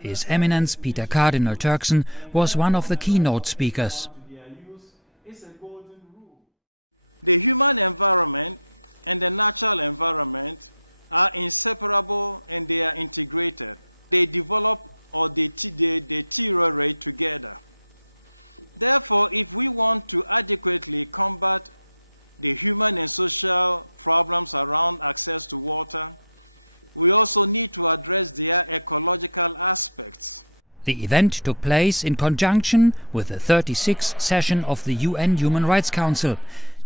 His Eminence Peter Cardinal Turkson was one of the keynote speakers. The event took place in conjunction with the 36th session of the UN Human Rights Council.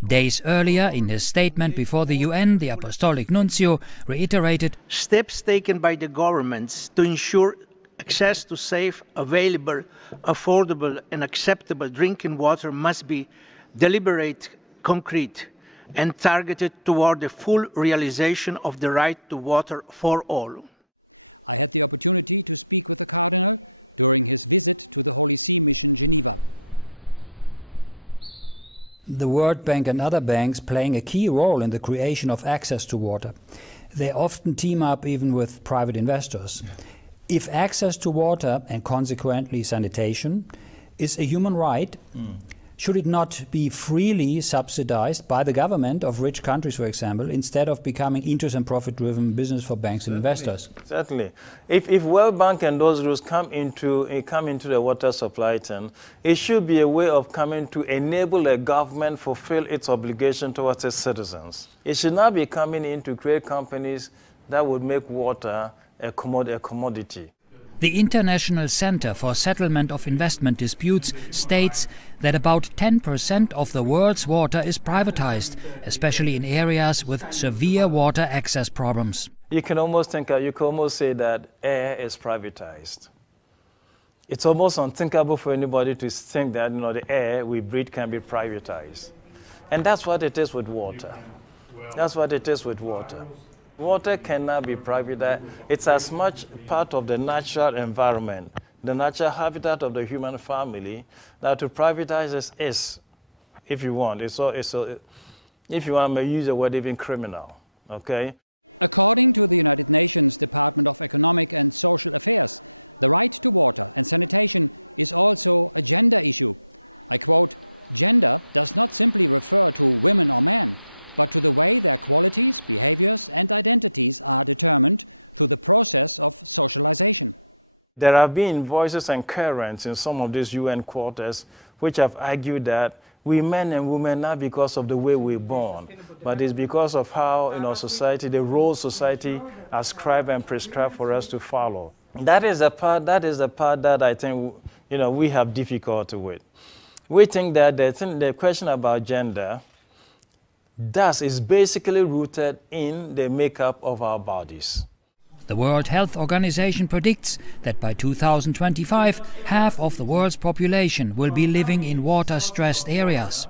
Days earlier, in his statement before the UN, the Apostolic Nuncio reiterated steps taken by the governments to ensure access to safe, available, affordable and acceptable drinking water must be deliberate, concrete and targeted toward the full realization of the right to water for all. The World Bank and other banks playing a key role in the creation of access to water. They often team up even with private investors. If access to water and consequently sanitation is a human right, should it not be freely subsidized by the government of rich countries, for example, instead of becoming interest and profit-driven business for banks and investors? Certainly. If World Bank and those rules come into the water supply chain, it should be a way of coming to enable a government fulfill its obligation towards its citizens. It should not be coming in to create companies that would make water a commodity. The International Center for Settlement of Investment Disputes states that about 10% of the world's water is privatized, especially in areas with severe water access problems. You can almost say that air is privatized. It's almost unthinkable for anybody to think that the air we breathe can be privatized. And that's what it is with water. That's what it is with water. Water cannot be privatized. It's as much part of the natural environment, the natural habitat of the human family, that to privatize this is, if you want, if you want to use the word, even criminal, okay? There have been voices and currents in some of these UN quarters which have argued that we men and women, not because of the way we're born, but it's because of how society, the role society ascribed and prescribed for us to follow. That is the part that I think we have difficulty with. We think that the question about gender is basically rooted in the makeup of our bodies. The World Health Organization predicts that by 2025, half of the world's population will be living in water-stressed areas.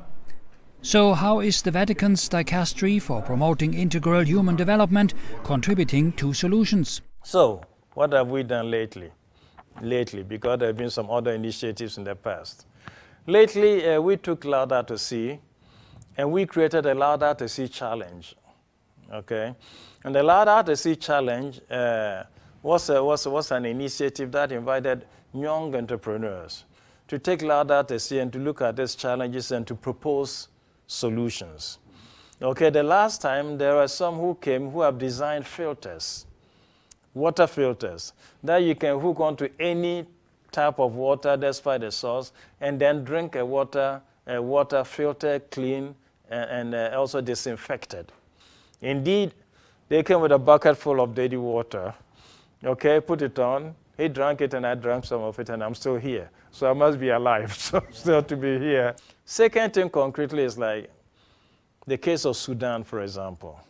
So how is the Vatican's Dicastery for promoting integral human development contributing to solutions? So, what have we done lately? Because there have been some other initiatives in the past. Lately, we took Louder to Sea, and we created a Louder to Sea challenge, okay? And the Louder to Sea challenge was an initiative that invited young entrepreneurs to take Louder to Sea and to look at these challenges and to propose solutions. Okay, the last time there were some who came who have designed filters, water filters, that you can hook onto any type of water despite the source and then drink a water filtered, clean, and also disinfected. Indeed, they came with a bucket full of dirty water. Okay, put it on. He drank it and I drank some of it and I'm still here. So I must be alive, so still to be here. Second thing concretely is like the case of Sudan, for example,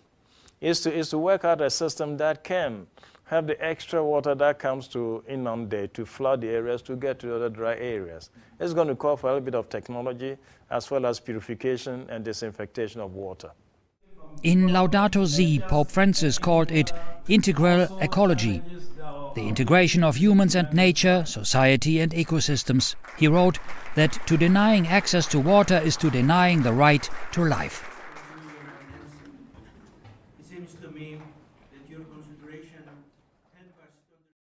is to work out a system that can have the extra water that comes to inundate, to flood the areas, to get to other dry areas. It's going to call for a little bit of technology as well as purification and disinfectation of water. In Laudato Si, Pope Francis called it integral ecology, the integration of humans and nature, society and ecosystems. He wrote that to denying access to water is to denying the right to life. seems to me that your consideration